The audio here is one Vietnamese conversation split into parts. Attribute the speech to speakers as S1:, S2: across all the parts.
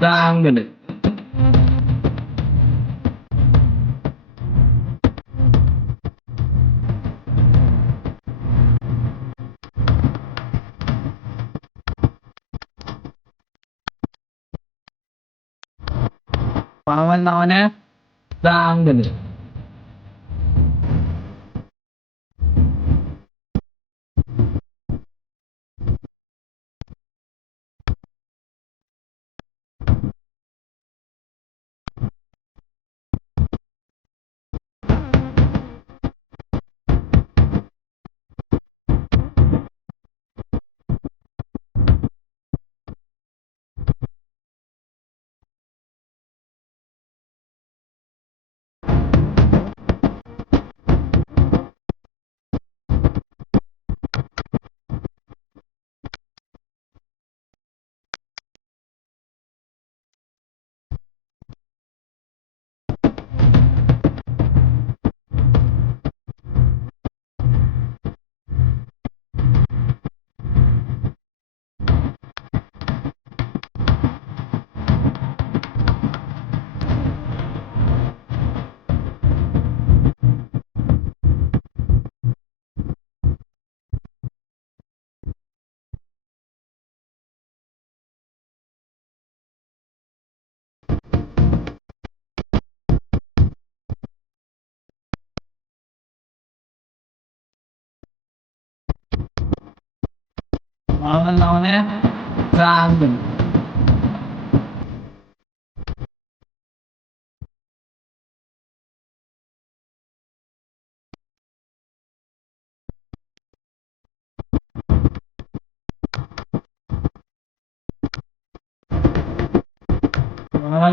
S1: தாங்கனு പാവൻ അവനെ താങ്കന് nó nét da mình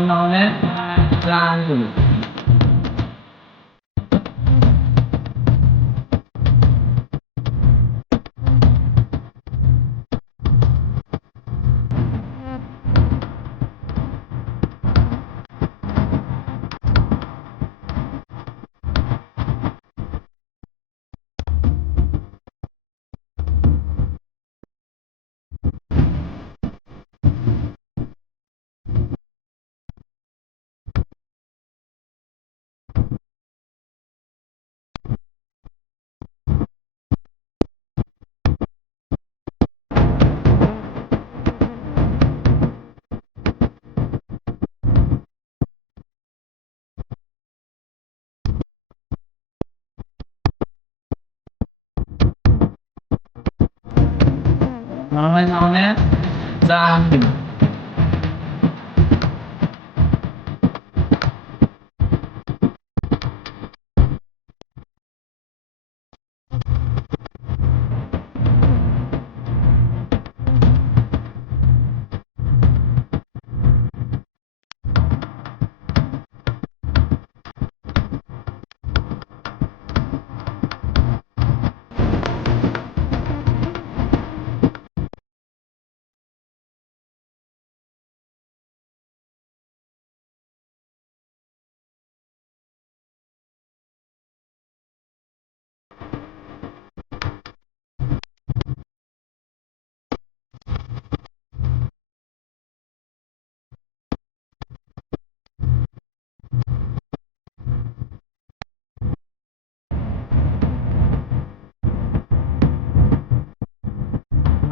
S1: nó nét da mình Nó mới!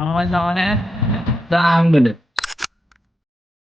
S1: thôi thôi á tao ăn mình